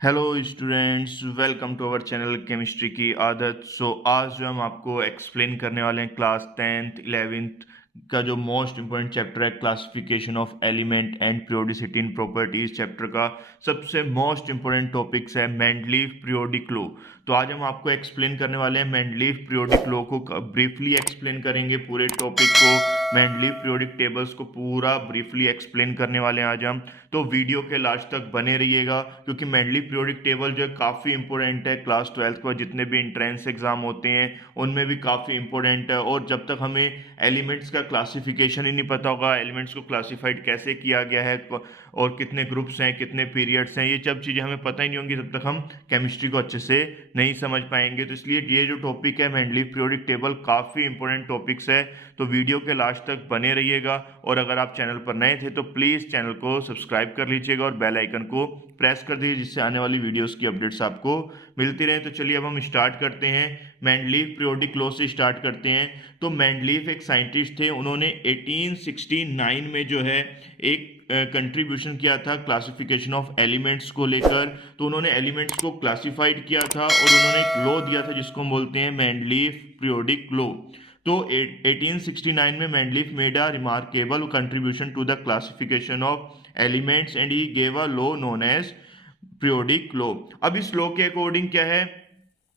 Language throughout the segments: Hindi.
Hello students, welcome to our channel chemistry की आदत। आज जो हम आपको एक्सप्लेन करने वाले हैं क्लास 10th 11th का जो मोस्ट इंपॉर्टेंट चैप्टर है, classification of element and periodicity in properties chapter का सबसे मोस्ट इंपॉर्टेंट टॉपिक्स है मेंडलीव पीरियोडिक लॉ। तो आज हम आपको एक्सप्लेन करने वाले हैं मेंडलीव पीरियोडिक लॉ को, ब्रीफली एक्सप्लेन करेंगे पूरे टॉपिक को। मेंडलीव पीरियोडिक टेबल्स को पूरा ब्रीफली एक्सप्लेन करने वाले हैं आज हम। तो वीडियो के लास्ट तक बने रहिएगा, क्योंकि मेंडलीव पीरियोडिक टेबल जो है काफ़ी इंपॉर्टेंट है। क्लास 12th के जितने भी इंट्रेंस एग्जाम होते हैं उनमें भी काफ़ी इंपॉर्टेंट है। और जब तक हमें एलिमेंट्स का क्लासिफिकेशन ही नहीं पता होगा, एलिमेंट्स को क्लासिफाइड कैसे किया गया है और कितने ग्रुप्स हैं, कितने पीरियड्स हैं, ये सब चीज़ें हमें पता ही नहीं होंगी, तब तक हम केमिस्ट्री को अच्छे से नहीं समझ पाएंगे। तो इसलिए ये जो टॉपिक है मेंडलीव पीरियोडिक टेबल काफ़ी इंपॉर्टेंट टॉपिक्स है। तो वीडियो के लास्ट तक बने रहिएगा। और अगर आप चैनल पर नए थे तो प्लीज़ चैनल को सब्सक्राइब कर लीजिएगा और बेल आइकन को प्रेस कर दीजिए, जिससे आने वाली वीडियोस की अपडेट्स आपको मिलती रहे। तो चलिए अब हम स्टार्ट करते हैं, मेंडलीव पीरियोडिक लॉ से स्टार्ट करते हैं। तो मेंडलीव एक साइंटिस्ट थे, उन्होंने 1869 में जो है एक कंट्रीब्यूशन किया था क्लासिफिकेशन ऑफ एलिमेंट्स को लेकर। तो उन्होंने एलिमेंट्स को क्लासिफाइड किया था और उन्होंने एक लॉ दिया था जिसको हम बोलते हैं मेंडलीव पीरियोडिक लॉ। तो 1869 में Mendeleev made a remarkable contribution to the classification of elements and he gave a law known as periodic law. अब इस लॉ के अकॉर्डिंग क्या है,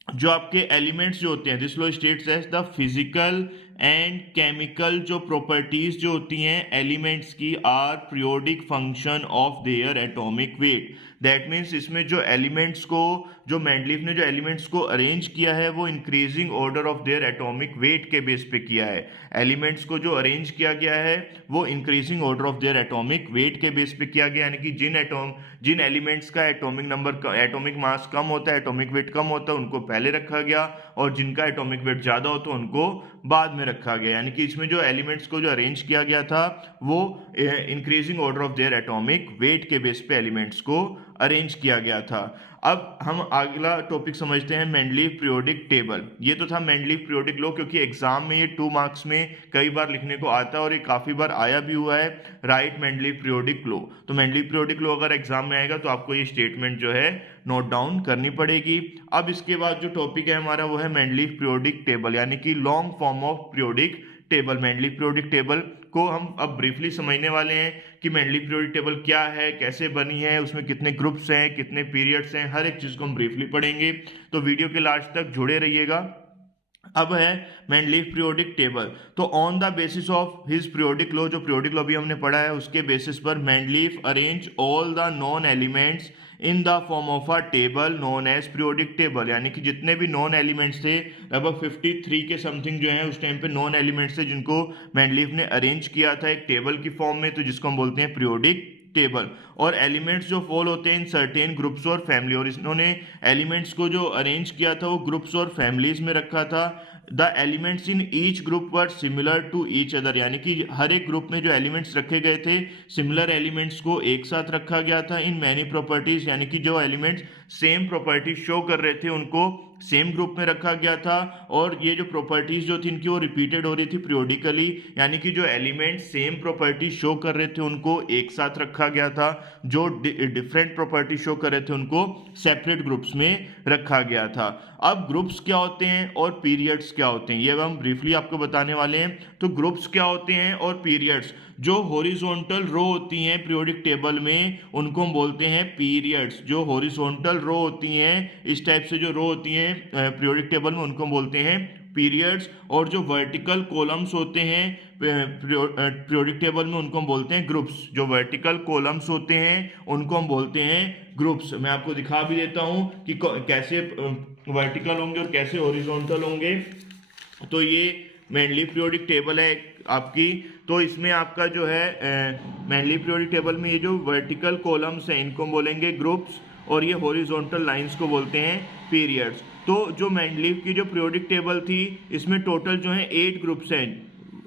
जो आपके एलिमेंट्स जो होते हैं, this law states as the physical and chemical जो प्रॉपर्टीज जो होती हैं एलिमेंट्स की are periodic function of their atomic weight. That means इसमें जो एलिमेंट्स को, जो मेंडलीव ने जो एलिमेंट्स को अरेंज किया है वो increasing order of their atomic wait के बेस पे किया है। एलिमेंट्स को जो अरेंज किया गया है वो increasing order of their atomic wait के बेस पे किया गया, यानी कि जिन एलिमेंट्स का एटॉमिक नंबर, एटॉमिक मास कम होता है, एटॉमिक वेट कम होता है, उनको पहले रखा गया, और जिनका एटॉमिक वेट ज़्यादा होता है उनको बाद में रखा गया। यानी कि इसमें जो एलिमेंट्स को जो अरेंज किया गया था वो increasing order of their atomic wait के बेस पे एलिमेंट्स को अरेंज किया गया था। अब हम अगला टॉपिक समझते हैं, मेंडलीव पीरियोडिक टेबल। ये तो था मेंडलीव पीरियोडिक लॉ, क्योंकि एग्जाम में ये 2 मार्क्स में कई बार लिखने को आता है और ये काफ़ी बार आया भी हुआ है, राइट मेंडलीव पीरियोडिक लॉ। तो मेंडलीव पीरियोडिक लॉ अगर एग्जाम में आएगा तो आपको ये स्टेटमेंट जो है नोट डाउन करनी पड़ेगी। अब इसके बाद जो टॉपिक है हमारा वो है मेंडलीव पीरियोडिक टेबल, यानी कि long form of periodic table. Mendeleev periodic table को हम अब ब्रीफली समझने वाले हैं कि मेंडलीव पीरियोडिक टेबल क्या है, कैसे बनी है, उसमें कितने ग्रुप्स हैं, कितने पीरियड्स हैं, हर एक चीज़ को हम ब्रीफली पढ़ेंगे। तो वीडियो के लास्ट तक जुड़े रहिएगा। अब है मेंडलीव पीरियोडिक टेबल। तो on the basis of his periodic law, जो पीरियोडिक लॉ भी हमने पढ़ा है उसके बेसिस पर Mendeleev arrange all the known elements in the form of a table known as periodic table. यानी कि जितने भी नॉन एलिमेंट्स थे, लगभग 53 के समथिंग जो है उस टाइम पे नॉन एलिमेंट्स थे, जिनको मेंडलीव ने अरेंज किया था एक टेबल की फॉर्म में, तो जिसको हम बोलते हैं पीरियोडिक टेबल। और एलिमेंट्स जो फॉल होते हैं इन सर्टेन ग्रुप्स और फैमिली, और इन्होंने एलिमेंट्स को जो अरेंज किया था वो ग्रुप्स और फैमिलीज में रखा था। The elements in each group were similar to each other, यानी कि हर एक ग्रुप में जो एलिमेंट्स रखे गए थे सिमिलर एलिमेंट्स को एक साथ रखा गया था। इन मैनी प्रॉपर्टीज, यानी कि जो एलिमेंट्स सेम प्रॉपर्टीज शो कर रहे थे उनको सेम ग्रुप में रखा गया था। और ये जो प्रॉपर्टीज जो थी इनकी वो रिपीटेड हो रही थी पीरियोडिकली, यानी कि जो एलिमेंट सेम प्रॉपर्टी शो कर रहे थे उनको एक साथ रखा गया था, जो डिफरेंट प्रॉपर्टी शो कर रहे थे उनको सेपरेट ग्रुप्स में रखा गया था। अब ग्रुप्स क्या होते हैं और पीरियड्स क्या होते हैं, ये हम ब्रीफली आपको बताने वाले हैं। तो ग्रुप्स क्या होते हैं और पीरियड्स, जो हॉरिजॉन्टल रो होती हैं पीरियोडिक टेबल में उनको हम बोलते हैं पीरियड्स। जो हॉरिजॉन्टल रो होती हैं, इस टाइप से जो रो होती हैं पीरियोडिक टेबल में, उनको हम बोलते हैं पीरियड्स। और जो वर्टिकल कॉलम्स होते हैं पीरियोडिक टेबल में उनको हम बोलते हैं ग्रुप्स। जो वर्टिकल कॉलम्स होते हैं उनको हम बोलते हैं ग्रुप्स। मैं आपको दिखा भी देता हूं कि कैसे वर्टिकल होंगे और कैसे हॉरिजॉन्टल होंगे। तो ये मेंडलीव पीरियोडिक टेबल है आपकी। तो इसमें आपका जो है मेंडलीव पीरियोडिक टेबल में ये जो वर्टिकल कॉलम्स हैं इनको बोलेंगे ग्रुप्स, और ये हॉरिजॉन्टल लाइंस को बोलते हैं पीरियड्स। तो जो मेंडलीव की जो पीरियोडिक टेबल थी इसमें टोटल जो है 8 ग्रुप्स हैं,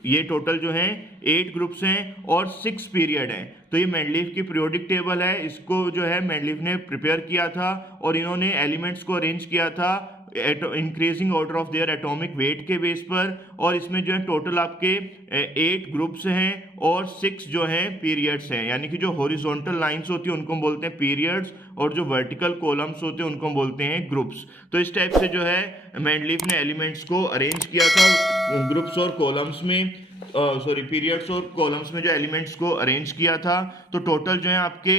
ये टोटल जो है 8 ग्रुप्स हैं और 6 पीरियड हैं। तो ये मेंडलीव की पीरियोडिक टेबल है, इसको जो है मेंडलीव ने प्रिपेयर किया था और इन्होंने एलिमेंट्स को अरेंज किया था increasing order of their atomic wait के बेस पर, और इसमें जो है टोटल आपके 8 ग्रुप्स हैं और 6 जो हैं पीरियड्स हैं, यानी कि जो हॉरिजॉन्टल लाइंस होती है उनको हम बोलते हैं पीरियड्स, और जो वर्टिकल कॉलम्स होते हैं उनको हम बोलते हैं ग्रुप्स। तो इस टाइप से जो है मेंडलीफ ने एलिमेंट्स को अरेंज किया था ग्रुप्स और कॉलम्स में, पीरियड्स और कॉलम्स में जो एलिमेंट्स को अरेंज किया था। तो टोटल जो है आपके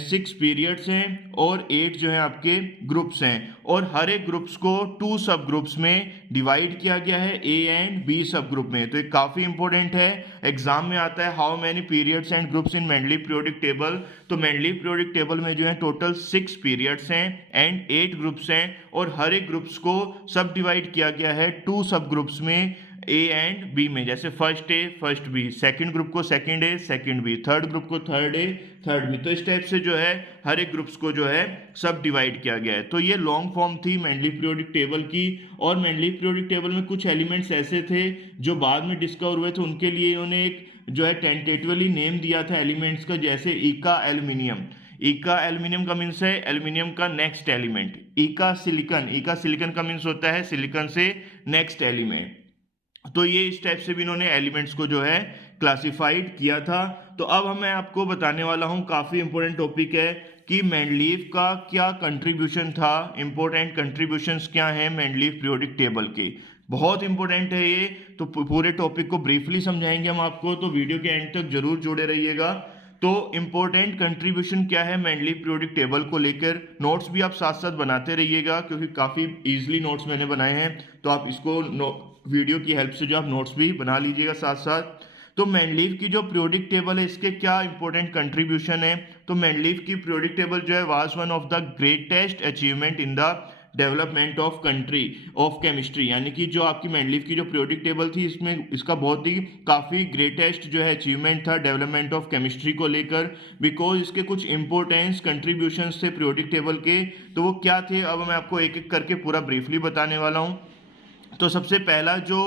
6 पीरियड्स हैं और 8 जो है आपके ग्रुप्स हैं, और हर एक ग्रुप्स को 2 सब ग्रुप्स में डिवाइड किया गया है, ए एंड बी सब ग्रुप में। तो ये काफ़ी इंपॉर्टेंट है, एग्जाम में आता है how many periods and groups in Mendeleev periodic table. तो मेंडलीफ पीरियोडिक टेबल में जो है टोटल 6 पीरियड्स हैं एंड 8 ग्रुप्स हैं, और हर एक ग्रुप्स को सब डिवाइड किया गया है 2 सब ग्रुप्स में, ए एंड बी में। जैसे first A first B, second group को second A second B, third group को थर्ड ए थर्ड बी। तो इस टाइप से जो है हर एक ग्रुप्स को जो है सब डिवाइड किया गया है। तो ये लॉन्ग फॉर्म थी मेंडलीफ पीरियोडिक टेबल की। और मेंडलीफ पीरियोडिक टेबल में कुछ एलिमेंट्स ऐसे थे जो बाद में डिस्कवर हुए थे, उनके लिए उन्होंने एक जो है टेंटेटिवली नेम दिया था एलिमेंट्स का, जैसे इका एल्यूमिनियम। इका एल्यूमिनियम का मीन्स है एल्यूमिनियम का नेक्स्ट एलिमेंट। इका सिलिकन का मीन्स होता है सिलिकन से नेक्स्ट एलिमेंट। तो ये इस टाइप से भी इन्होंने एलिमेंट्स को जो है क्लासिफाइड किया था। तो अब मैं आपको बताने वाला हूँ, काफ़ी इंपॉर्टेंट टॉपिक है कि मेंडलीफ का क्या कंट्रीब्यूशन था, इंपॉर्टेंट कंट्रीब्यूशंस क्या हैं मेंडलीफ पीरियोडिक टेबल के। बहुत इंपॉर्टेंट है ये, तो पूरे टॉपिक को ब्रीफली समझाएंगे हम आपको, तो वीडियो के एंड तक जरूर जुड़े रहिएगा। तो इंपॉर्टेंट कंट्रीब्यूशन क्या है मेंडलीफ पीरियोडिक टेबल को लेकर, नोट्स भी आप साथ साथ बनाते रहिएगा क्योंकि काफ़ी इजीली नोट्स मैंने बनाए हैं, तो आप इसको वीडियो की हेल्प से जो आप नोट्स भी बना लीजिएगा साथ साथ। तो मेंडलीफ की जो पीरियोडिक टेबल है इसके क्या इंपॉर्टेंट कंट्रीब्यूशन है। तो मेंडलीफ की पीरियोडिक टेबल जो है was one of the greatest achievement in the development of country of chemistry, यानी कि जो आपकी मेंडलीफ की जो पीरियोडिक टेबल थी इसमें इसका बहुत ही काफ़ी ग्रेटेस्ट जो है अचीवमेंट था डेवलपमेंट ऑफ केमिस्ट्री को लेकर, बिकॉज इसके कुछ इंपॉर्टेंस कंट्रीब्यूशंस थे पीरियोडिक टेबल के। तो वो क्या थे, अब मैं आपको एक एक करके पूरा ब्रीफली बताने वाला हूँ। तो सबसे पहला जो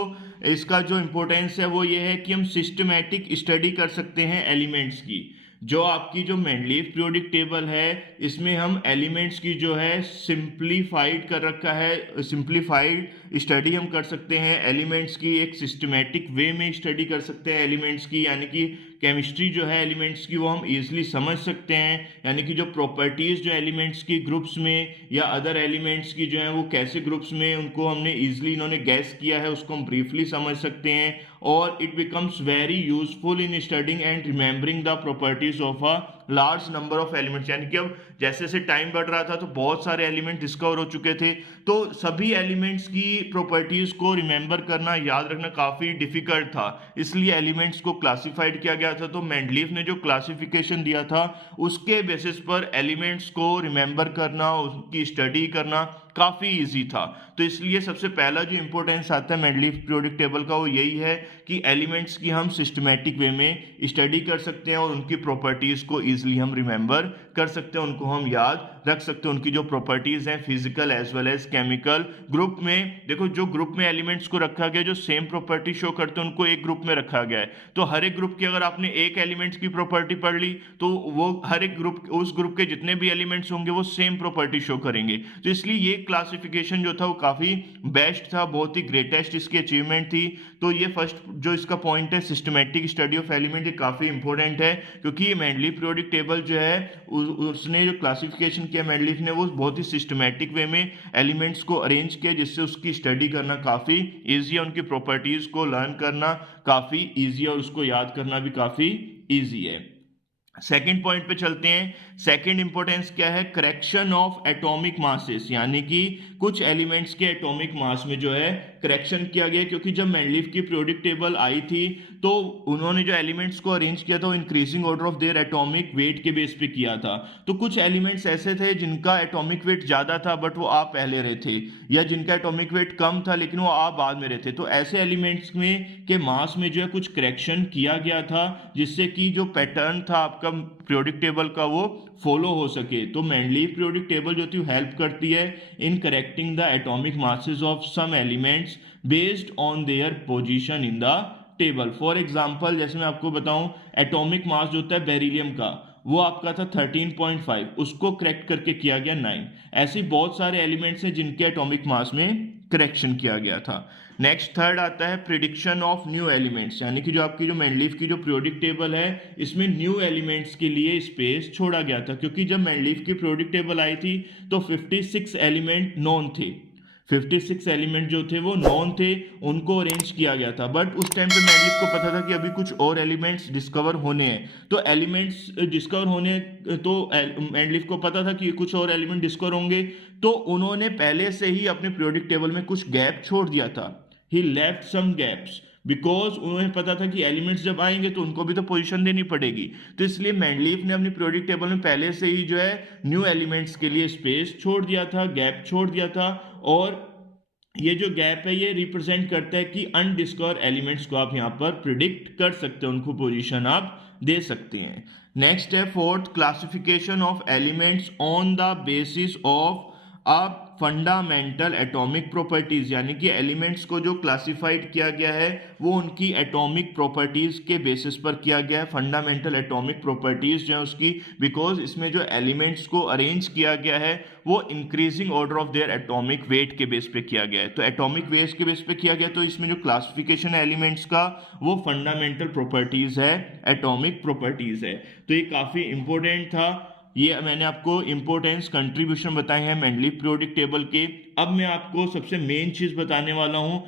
इसका जो इम्पोर्टेंस है वो ये है कि हम सिस्टमैटिक स्टडी कर सकते हैं एलिमेंट्स की। जो आपकी जो मेंडलीफ पीरियोडिक टेबल है इसमें हम एलिमेंट्स की जो है सिंप्लीफाइड कर रखा है, सिंप्लीफाइड स्टडी हम कर सकते हैं एलिमेंट्स की, एक सिस्टमैटिक वे में स्टडी कर सकते हैं एलिमेंट्स की, यानी कि केमिस्ट्री जो है एलिमेंट्स की वो हम इजीली समझ सकते हैं, यानी कि जो प्रॉपर्टीज़ जो एलिमेंट्स की ग्रुप्स में या अदर एलिमेंट्स की जो है वो कैसे ग्रुप्स में उनको हमने इजीली इन्होंने गैस किया है उसको हम ब्रीफली समझ सकते हैं। और it becomes very useful in studying and remembering the properties of a large number of elements, यानी कि अब जैसे जैसे टाइम बढ़ रहा था तो बहुत सारे एलिमेंट डिस्कवर हो चुके थे, तो सभी एलिमेंट्स की प्रॉपर्टीज को रिमेंबर करना याद रखना काफ़ी डिफिकल्ट था, इसलिए एलिमेंट्स को क्लासिफाइड किया गया था। तो मेंडलीफ ने जो क्लासिफिकेशन दिया था उसके बेसिस पर एलिमेंट्स को रिमेंबर करना, उनकी स्टडी करना काफ़ी इजी था। तो इसलिए सबसे पहला जो इंपॉर्टेंस आता है मेंडलीफ पीरियोडिक टेबल का वो यही है कि एलिमेंट्स की हम सिस्टमैटिक वे में स्टडी कर सकते हैं और उनकी प्रॉपर्टीज़ को ईजिली हम रिमेंबर कर सकते हैं, उनको हम याद रख सकते हैं, उनकी जो प्रॉपर्टीज़ हैं physical as well as chemical. Group में देखो, जो ग्रुप में एलिमेंट्स को रखा गया जो सेम प्रॉपर्टी शो करते हैं उनको एक ग्रुप में रखा गया है, तो हर एक ग्रुप की अगर आपने एक एलिमेंट्स की प्रॉपर्टी पढ़ ली तो वो हर एक ग्रुप, उस ग्रुप के जितने भी एलिमेंट्स होंगे वो सेम प्रॉपर्टी शो करेंगे। तो इसलिए ये क्लासिफिकेशन जो था वो काफ़ी बेस्ट था, बहुत ही ग्रेटेस्ट इसकी अचीवमेंट थी। तो ये फर्स्ट जो इसका पॉइंट है सिस्टमैटिक स्टडी ऑफ एलिमेंट, ये काफ़ी इंपॉर्टेंट है क्योंकि ये मेंडलीफ पीरियोडिक टेबल जो है उसने जो क्लासिफिकेशन किया मेंडलीफ ने वो बहुत ही सिस्टमैटिक वे में एलिमेंट्स को अरेंज किया जिससे उसकी स्टडी करना काफ़ी ईजी है, उनकी प्रॉपर्टीज़ को लर्न करना काफ़ी ईजी है और उसको याद करना भी काफ़ी ईजी है। सेकेंड पॉइंट पे चलते हैं। सेकेंड इंपॉर्टेंस क्या है, करेक्शन ऑफ एटॉमिक मासेस, यानी कि कुछ एलिमेंट्स के एटॉमिक मास में जो है करेक्शन किया गया, क्योंकि जब मेंडलीफ की पीरियोडिक टेबल आई थी तो उन्होंने जो एलिमेंट्स को अरेंज किया था वो increasing order of their atomic wait के बेस पे किया था। तो कुछ एलिमेंट्स ऐसे थे जिनका एटॉमिक वेट ज़्यादा था बट वो आ पहले रहे थे, या जिनका एटॉमिक वेट कम था लेकिन वो आ बाद में रहे थे। तो ऐसे एलिमेंट्स में के मास में जो है कुछ करेक्शन किया गया था जिससे कि जो पैटर्न था आपका पीरियोडिक टेबल का वो फॉलो हो सके। तो मेंडलीफ पीरियोडिक टेबल जो थी हेल्प करती है in correcting the atomic masses of some elements based on their position in the table. For example जैसे मैं आपको बताऊं, एटॉमिक मास जो होता है बेरिलियम का वो आपका था 13.5, उसको करेक्ट करके किया गया 9। ऐसे बहुत सारे एलिमेंट्स हैं जिनके एटॉमिक मास में करेक्शन किया गया था। नेक्स्ट थर्ड आता है प्रिडिक्शन ऑफ न्यू एलिमेंट्स, यानी कि जो आपकी जो मेंडलीफ की जो पीरियोडिक टेबल है इसमें न्यू एलिमेंट्स के लिए स्पेस छोड़ा गया था, क्योंकि जब मेंडलीफ की पीरियोडिक टेबल आई थी तो 56 एलिमेंट नॉन थे। 56 एलिमेंट जो थे वो नॉन थे, उनको अरेंज किया गया था। बट उस टाइम पे मेंडलीफ को पता था कि अभी कुछ और एलिमेंट्स डिस्कवर होने हैं, तो एलिमेंट्स डिस्कवर होने तो मेंडलीफ को पता था कि कुछ और एलिमेंट डिस्कवर होंगे, तो उन्होंने पहले से ही अपने पीरियोडिक टेबल में कुछ गैप छोड़ दिया था। ही लेफ्ट सम गैप्स बिकॉज उन्हें पता था कि एलिमेंट्स जब आएंगे तो उनको भी तो पोजीशन देनी पड़ेगी, तो इसलिए मेंडलीफ ने अपनी पीरियोडिक टेबल में पहले से ही जो है न्यू एलिमेंट्स के लिए स्पेस छोड़ दिया था, गैप छोड़ दिया था। और ये जो गैप है ये रिप्रेजेंट करता है कि अनडिस्कवर एलिमेंट्स को आप यहाँ पर प्रिडिक्ट कर सकते हैं, उनको पोजीशन आप दे सकते हैं। नेक्स्ट है fourth, classification of elements on the basis of अब फंडामेंटल एटॉमिक प्रॉपर्टीज, यानी कि एलिमेंट्स को जो क्लासिफाइड किया गया है वो उनकी एटॉमिक प्रॉपर्टीज के बेसिस पर किया गया है। फंडामेंटल एटॉमिक प्रॉपर्टीज जो है उसकी, बिकॉज इसमें जो एलिमेंट्स को अरेंज किया गया है वो increasing order of their atomic wait के बेस पे किया गया है। तो एटॉमिक वेट के बेस पे किया गया, तो इसमें जो क्लासिफिकेशन है एलिमेंट्स का वो फंडामेंटल प्रॉपर्टीज है, एटॉमिक प्रॉपर्टीज है। तो ये काफी इंपॉर्टेंट था, ये मैंने आपको इंपॉर्टेंस कंट्रीब्यूशन बताए हैं मेंडलीफ पीरियोडिक टेबल के। अब मैं आपको सबसे मेन चीज बताने वाला हूं,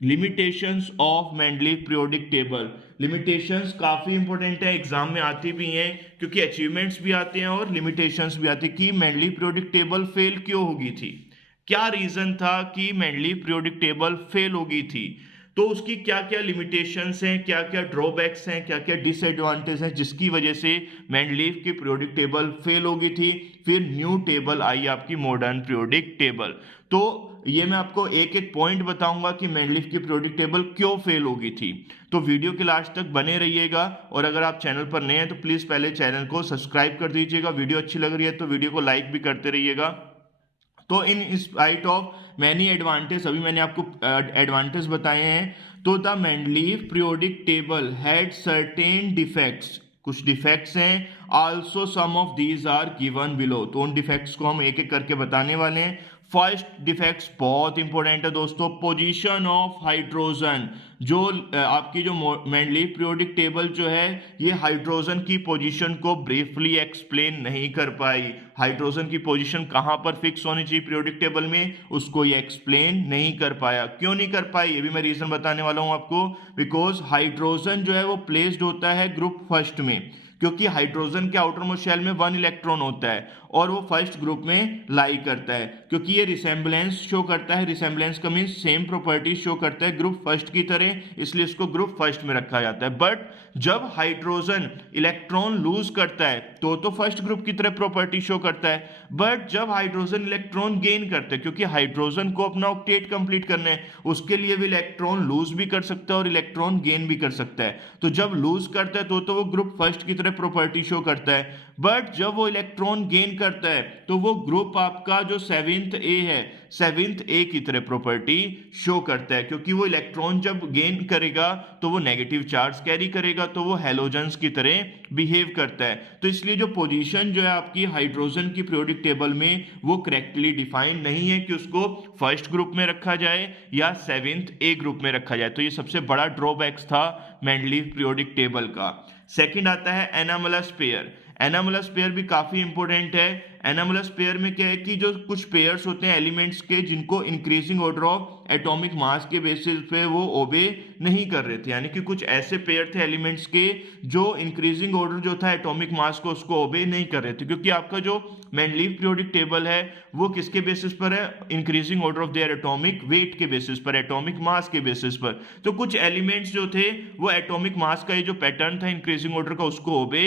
limitations of Mendeleev periodic table. Limitations काफी इंपॉर्टेंट है, एग्जाम में आती भी हैं, क्योंकि अचीवमेंट्स भी आते हैं और लिमिटेशंस भी आती है कि मेंडलीफ पीरियोडिक टेबल फेल क्यों होगी थी, क्या रीजन था कि मेंडलीफ पीरियोडिक टेबल फेल होगी थी, तो उसकी क्या क्या लिमिटेशंस हैं, क्या क्या ड्रॉबैक्स हैं, क्या क्या डिसएडवांटेज हैं जिसकी वजह से मेंडलीफ की पीरियोडिक टेबल फेल हो गई थी। फिर न्यू टेबल आई आपकी मॉडर्न पीरियोडिक टेबल। तो ये मैं आपको एक एक पॉइंट बताऊंगा कि मेंडलीफ की पीरियोडिक टेबल क्यों फेल हो गई थी। तो वीडियो के लास्ट तक बने रहिएगा, और अगर आप चैनल पर नए हैं तो प्लीज पहले चैनल को सब्सक्राइब कर दीजिएगा। वीडियो अच्छी लग रही है तो वीडियो को लाइक भी करते रहिएगा। तो in spite of many advantage, अभी मैंने आपको एडवांटेज बताए हैं, तो the Mendeleev periodic table had certain defects, कुछ डिफेक्ट्स हैं, also some of these are given below. तो उन डिफेक्ट्स को हम एक एक करके बताने वाले हैं। फर्स्ट डिफेक्ट्स बहुत इंपॉर्टेंट है दोस्तों, पोजीशन ऑफ हाइड्रोजन। जो आपकी जो मेंडलीफ पीरियोडिक टेबल जो है ये हाइड्रोजन की पोजीशन को ब्रीफली एक्सप्लेन नहीं कर पाई। हाइड्रोजन की पोजीशन कहां पर फिक्स होनी चाहिए पीरियोडिक टेबल में, उसको ये एक्सप्लेन नहीं कर पाया। क्यों नहीं कर पाई, ये भी मैं रीजन बताने वाला हूं आपको। बिकॉज हाइड्रोजन जो है वो प्लेस्ड होता है ग्रुप फर्स्ट में, क्योंकि हाइड्रोजन के आउटर मोस्ट शेल में 1 इलेक्ट्रॉन होता है और वो फर्स्ट ग्रुप में लाई करता है, क्योंकि ये रिसेम्बलेंस शो करता है। रिसेम्बलेंस का मीन सेम प्रॉपर्टी शो करता है ग्रुप फर्स्ट की तरह, इसलिए इसको ग्रुप फर्स्ट में रखा जाता है। बट जब हाइड्रोजन इलेक्ट्रॉन लूज करता है तो फर्स्ट ग्रुप की तरह प्रॉपर्टी शो करता है। बट जब हाइड्रोजन इलेक्ट्रॉन गेन करता है, क्योंकि हाइड्रोजन को अपना ऑक्टेट कंप्लीट करना है, उसके लिए भी इलेक्ट्रॉन लूज भी कर सकता है और इलेक्ट्रॉन गेन भी कर सकता है। तो जब लूज करता है तो वो ग्रुप फर्स्ट की तरह प्रॉपर्टी शो करता है। बट जब वो इलेक्ट्रॉन गेन करता है तो वो ग्रुप आपका जो 7th ए है, 7th ए की तरह प्रॉपर्टी शो करता है, क्योंकि वो इलेक्ट्रॉन जब गेन करेगा तो वो नेगेटिव चार्ज कैरी करेगा, तो वो हैलोजेंस की तरह बिहेव करता है। तो इसलिए जो पोजीशन जो है आपकी हाइड्रोजन की पीरियोडिक टेबल में वो करेक्टली डिफाइन नहीं है कि उसको फर्स्ट ग्रुप में रखा जाए या 7th ए ग्रुप में रखा जाए। तो ये सबसे बड़ा ड्रॉबैक्स था मेंडलीफ पीरियोडिक टेबल का। सेकंड आता है एनामलस पेयर। एनामलस पेयर भी काफी इंपॉर्टेंट है। एनामलस पेयर में क्या है कि जो कुछ पेयर्स होते हैं एलिमेंट्स के, जिनको increasing order of atomic mass के बेसिस पे वो ओबे नहीं कर रहे थे, यानी कि कुछ ऐसे पेयर थे एलिमेंट्स के जो इंक्रीजिंग ऑर्डर जो था एटॉमिक मास को उसको ओबे नहीं कर रहे थे, क्योंकि आपका जो मेंडलीफ पीरियोडिक टेबल है वो किसके बेसिस पर है, increasing order of their atomic wait के बेसिस पर, एटॉमिक मास के बेसिस पर। तो कुछ एलिमेंट्स जो थे वो एटॉमिक मास का ये जो पैटर्न था इंक्रीजिंग ऑर्डर का उसको ओबे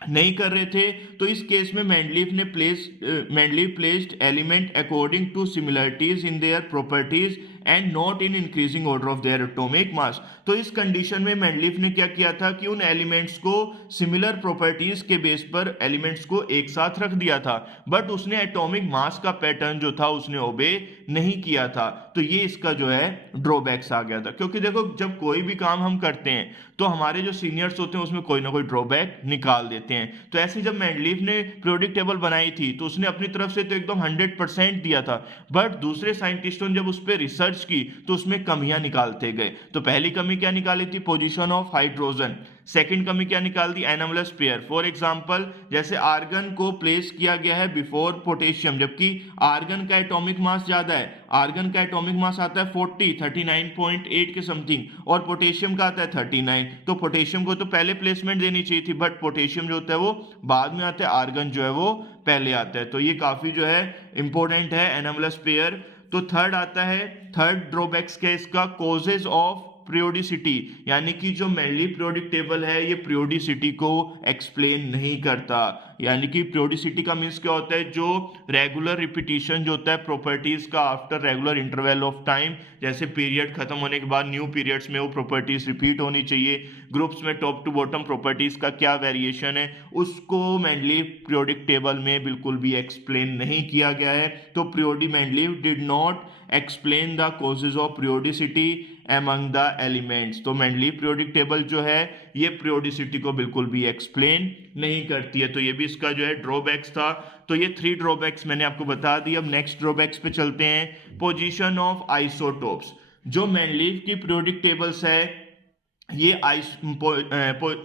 नहीं कर रहे थे। तो इस केस में Mendeleev placed element according to similarities in their properties and not in increasing order of their atomic mass. तो इस कंडीशन में मेंडलीफ ने क्या किया था कि उन एलिमेंट्स को सिमिलर प्रॉपर्टीज के बेस पर एलिमेंट्स को एक साथ रख दिया था, बट उसने एटॉमिक मास का पैटर्न जो था उसने ओबे नहीं किया था। तो ये इसका जो है ड्रॉबैक्स आ गया था। क्योंकि देखो जब कोई भी काम हम करते हैं तो हमारे जो सीनियर्स होते हैं उसमें कोई ना कोई ड्रॉबैक निकाल देते हैं। तो ऐसे जब मेंडलीफ ने पीरियोडिक टेबल बनाई थी तो उसने अपनी तरफ से तो एकदम 100% दिया था, बट दूसरे साइंटिस्टों ने जब उस पर रिसर्च की तो उसमें कमियां निकालते गए। तो पहली कमी क्या निकाली थी? Position of hydrogen. सेकंड कमी क्या निकाल दी? Anomalous pair. फॉर एग्जांपल जैसे आर्गन को प्लेस किया गया है बिफोर पोटेशियम, जबकि आर्गन का एटॉमिक मास ज्यादा है। आर्गन का एटॉमिक मास आता है 39.8 के समथिंग, और पोटेशियम का आता है 39। तो पोटेशियम को तो पहले प्लेसमेंट देनी चाहिए थी, बट पोटेशियम जो होता है वो बाद में आता है, आर्गन जो है वो पहले आता है। तो ये काफी जो है इंपॉर्टेंट है एनोमलस पेयर। तो थर्ड आता है, थर्ड ड्रॉबैक्स क्या इसका? कॉजेज ऑफ पीरियोडिसिटी, यानी कि जो मेनली पीरियोडिक टेबल है ये पीरियोडिसिटी को एक्सप्लेन नहीं करता। यानी कि पीरियोडिसिटी का मीन्स क्या होता है? जो रेगुलर रिपीटिशन जो होता है प्रॉपर्टीज का after regular interval of time, जैसे पीरियड खत्म होने के बाद न्यू पीरियड्स में वो प्रॉपर्टीज रिपीट होनी चाहिए। ग्रुप्स में टॉप टू बॉटम प्रॉपर्टीज का क्या वेरिएशन है उसको मेंडलीव पीरियोडिक टेबल में बिल्कुल भी एक्सप्लेन नहीं किया गया है। तो Mendeleev did not explain the causes of periodicity among the elements. तो मेंडलीव पीरियोडिक टेबल जो है ये पीरियोडिसिटी को बिल्कुल भी एक्सप्लेन नहीं करती है। तो ये भी इसका जो है ड्रॉबैक्स था। तो ये 3 ड्रॉबैक्स मैंने आपको बता दी। अब नेक्स्ट ड्रॉबैक्स पे चलते हैं। Position of isotopes. जो मेंडलीव की पीरियोडिक टेबल्स है ये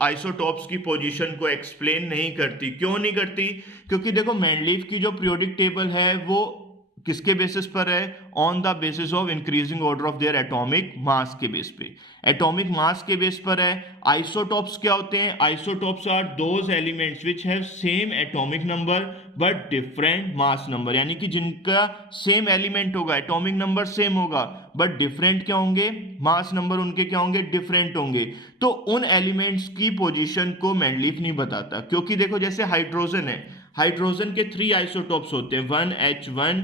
आइसोटॉप्स की पोजीशन को एक्सप्लेन नहीं करती। क्यों नहीं करती? क्योंकि देखो मेंडलीव की जो पीरियोडिक टेबल है वो किसके बेसिस पर है? On the basis of increasing order of their atomic मास के बेस पे, एटॉमिक मास के बेस पर है। आइसोटॉप्स क्या होते हैं? Isotopes are those elements which have same atomic number but different mass number, यानी कि जिनका सेम एलिमेंट होगा, एटॉमिक नंबर सेम होगा, बट डिफरेंट क्या होंगे? मास नंबर उनके क्या होंगे? डिफरेंट होंगे। तो उन एलिमेंट्स की पोजीशन को मेंडलीव नहीं बताता। क्योंकि देखो जैसे हाइड्रोजन है, हाइड्रोजन के 3 आइसोटॉप्स होते हैं, 1H1,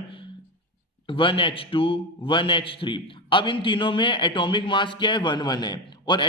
1H2, 1H3। अब इन तीनों में एटॉमिक मास क्या है? 1 1 है, और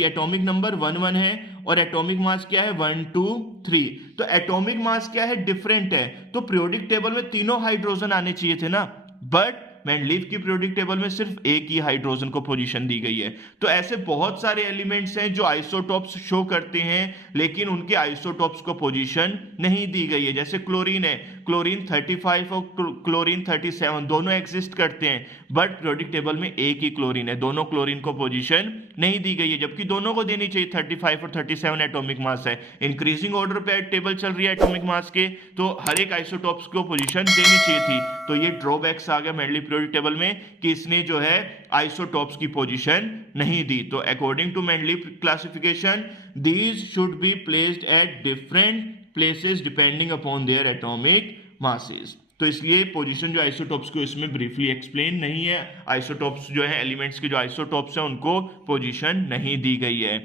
एटॉमिक नंबर 1 1 है, और एटॉमिक मास क्या है? 1 2 3। तो एटॉमिक मास क्या है? डिफरेंट है। तो पीरियोडिक टेबल में तीनों हाइड्रोजन आने चाहिए थे ना, बट मेंडलीव की पीरियोडिक टेबल में सिर्फ एक ही हाइड्रोजन को पोजीशन दी गई है। तो ऐसे बहुत सारे एलिमेंट्स हैं जो आइसोटॉप्स शो करते हैं लेकिन उनके आइसोटॉप्स को पोजीशन नहीं दी गई है। जैसे क्लोरीन है, क्लोरीन 35 और क्लोरीन 37 दोनों एग्जिस्ट करते हैं, बट पीरियोडिक टेबल में एक ही क्लोरीन है, दोनों क्लोरीन को पोजीशन नहीं दी गई है, जबकि दोनों को देनी चाहिए। 35 और 37 एटॉमिक मास है, इंक्रीजिंग ऑर्डर पे टेबल चल रही है एटॉमिक मास के, तो हर एक आइसोटॉप्स को पोजीशन देनी चाहिए थी। तो ये ड्रॉबैक्स आ गया मेंडलीव पीरियोडिक टेबल में कि इसने जो है आइसोटॉप्स की पोजीशन नहीं दी। तो according to Mendeleev classification these should be placed at different places depending upon their atomic masses. तो इसलिए पोजीशन जो आइसोटॉप्स को इसमें ब्रीफली एक्सप्लेन नहीं है। आइसोटॉप्स जो है एलिमेंट्स के जो आइसोटॉप्स है उनको पोजीशन नहीं दी गई है।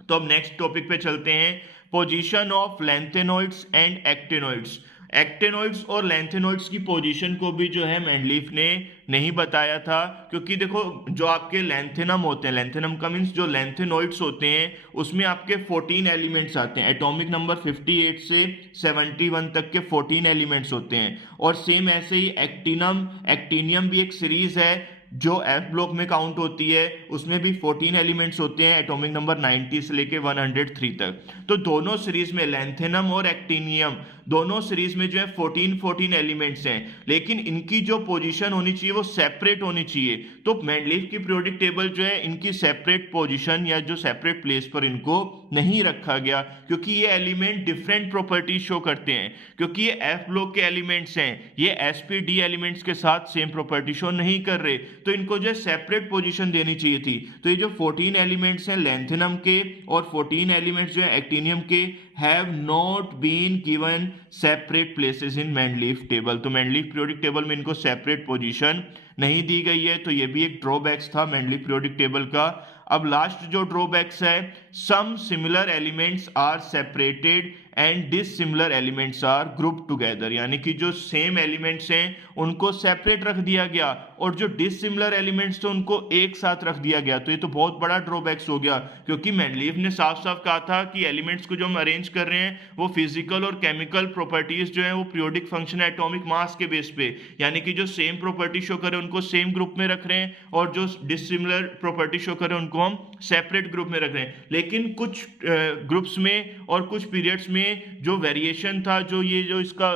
तो अब नेक्स्ट टॉपिक पे चलते हैं, position of lanthanoids and actinoids. Actinoids और लैंथेनॉइड्स की पोजीशन को भी जो है मेंडलीव ने नहीं बताया था, क्योंकि देखो जो आपके लैंथेनम होते हैं, लैंथेनम का मीन्स जो लैंथेनॉइड्स होते हैं उसमें आपके 14 एलिमेंट्स आते हैं, एटॉमिक नंबर 58 से 71 तक के 14 एलिमेंट्स होते हैं। और सेम ऐसे ही एक्टिनियम भी एक सीरीज है जो एफ ब्लॉक में काउंट होती है, उसमें भी 14 एलिमेंट्स होते हैं, एटॉमिक नंबर 90 से लेके 103 तक। तो दोनों सीरीज में लैंथेनम और एक्टिनियम दोनों सीरीज में जो है 14 एलिमेंट्स हैं, लेकिन इनकी जो पोजीशन होनी चाहिए वो सेपरेट होनी चाहिए। तो मेंडलीव की पीरियोडिक टेबल जो है इनकी सेपरेट पोजीशन या जो सेपरेट प्लेस पर इनको नहीं रखा गया, क्योंकि ये एलिमेंट डिफरेंट प्रॉपर्टीज शो करते हैं। क्योंकि ये एफ ब्लॉक के एलिमेंट्स हैं, ये sp_d एलिमेंट्स के साथ सेम प्रॉपर्टी शो नहीं कर रहे, तो इनको जो है सेपरेट पोजीशन देनी चाहिए थी। तो ये जो 14 एलिमेंट्स हैं लैंथेनम के और 14 एलिमेंट्स जो है एक्टिनियम के have not been given separate places in Mendeleev table. तो मेंडलीव पीरियोडिक टेबल में इनको सेपरेट पोजीशन नहीं दी गई है। तो ये भी एक ड्रॉबैक्स था मेंडलीव पीरियोडिक टेबल का। अब लास्ट जो ड्रॉबैक्स है, some similar elements are separated and dissimilar elements are group together, यानी कि जो सेम एलिमेंट्स हैं उनको सेपरेट रख दिया गया और जो डिसिमिलर एलिमेंट्स थे उनको एक साथ रख दिया गया। तो ये तो बहुत बड़ा ड्रॉबैक्स हो गया, क्योंकि मेंडलीफ ने साफ साफ कहा था कि एलिमेंट्स को जो हम अरेंज कर रहे हैं वो फिजिकल और केमिकल प्रॉपर्टीज जो है वो पीरियोडिक फंक्शन एटॉमिक मास के बेस पे, यानी कि जो सेम प्रॉपर्टी शो करे उनको सेम ग्रुप में रख रहे हैं और जो डिसिमिलर प्रॉपर्टी शो करे उनको हम सेपरेट ग्रुप में रख रहे हैं। लेकिन कुछ ग्रुप्स में और कुछ पीरियड्स में जो वेरिएशन था, जो ये जो इसका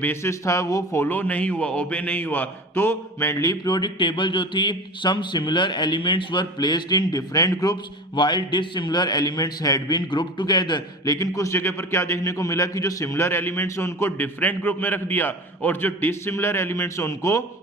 बेसिस था वो फॉलो नहीं हुआ, ओबे नहीं हुआ। तो मेंडलीव पीरियोडिक टेबल जो थी, some similar elements were placed in different groups while dissimilar elements had been grouped together. लेकिन कुछ जगह पर क्या देखने को मिला कि जो सिमिलर एलिमेंट्स हैं उनको डिफरेंट ग्रुप में रख दिया और जो डिसिमिलर एलिमेंट्स हैं उनको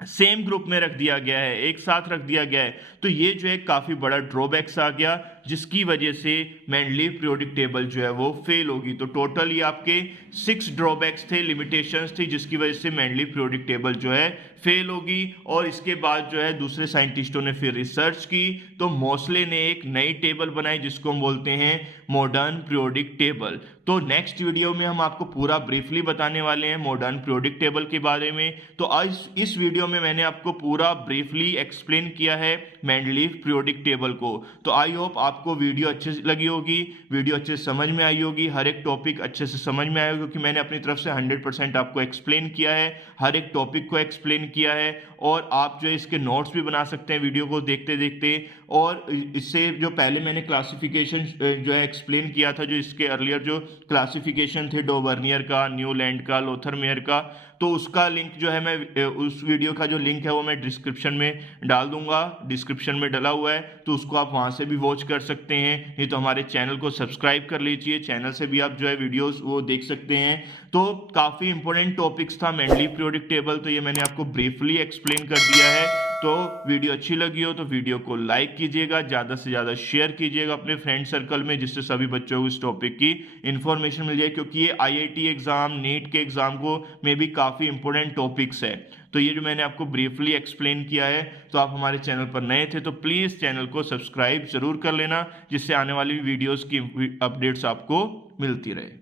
सेम ग्रुप में रख दिया गया है, एक साथ रख दिया गया है। तो ये जो है काफी बड़ा ड्रॉबैक्स आ गया, जिसकी वजह से मेंडलीव पीरियोडिक टेबल जो है वो फेल होगी। तो टोटल ये आपके 6 ड्रॉबैक्स थे, लिमिटेशंस थी, जिसकी वजह से मेंडलीव पीरियोडिक टेबल जो है फेल होगी। और इसके बाद जो है दूसरे साइंटिस्टों ने फिर रिसर्च की, तो मोसले ने एक नई टेबल बनाई जिसको हम बोलते हैं मॉडर्न पीरियोडिक टेबल। तो नेक्स्ट वीडियो में हम आपको पूरा ब्रीफली बताने वाले हैं मॉडर्न पीरियोडिक टेबल के बारे में। तो आज इस वीडियो में मैंने आपको पूरा ब्रीफली एक्सप्लेन किया है मेंडलीव पीरियोडिक टेबल को। तो आई होप आपको वीडियो अच्छे से लगी होगी, वीडियो अच्छे से समझ में आई होगी, हर एक टॉपिक अच्छे से समझ में आया होगा, क्योंकि मैंने अपनी तरफ से 100% आपको एक्सप्लेन किया है, हर एक टॉपिक को एक्सप्लेन किया है। और आप जो है इसके नोट्स भी बना सकते हैं वीडियो को देखते देखते। और इससे जो पहले मैंने क्लासिफिकेशन जो है एक्सप्लेन किया था, जो इसके अर्लियर जो क्लासिफिकेशन थे डोवर्नियर का, न्यूलैंड का, लोथरमेयर का, तो उसका लिंक जो है मैं उस वीडियो का जो लिंक है वो मैं डिस्क्रिप्शन में डाल दूंगा, डिस्क्रिप्शन में डला हुआ है, तो उसको आप वहां से भी वॉच कर सकते हैं। नहीं तो हमारे चैनल को सब्सक्राइब कर लीजिए, चैनल से भी आप जो है वीडियोस वो देख सकते हैं। तो काफ़ी इंपॉर्टेंट टॉपिक्स था मेंडलीव पीरियोडिक टेबल, तो ये मैंने आपको ब्रीफली एक्सप्लेन कर दिया है। तो वीडियो अच्छी लगी हो तो वीडियो को लाइक कीजिएगा, ज़्यादा से ज़्यादा शेयर कीजिएगा अपने फ्रेंड सर्कल में, जिससे सभी बच्चों को इस टॉपिक की इन्फॉर्मेशन मिल जाए, क्योंकि ये आईआईटी एग्जाम, नीट के एग्जाम को में भी काफ़ी इंपॉर्टेंट टॉपिक्स है। तो ये जो मैंने आपको ब्रीफली एक्सप्लेन किया है, तो आप हमारे चैनल पर नए थे तो प्लीज़ चैनल को सब्सक्राइब जरूर कर लेना, जिससे आने वाली वीडियोज़ की अपडेट्स आपको मिलती रहे।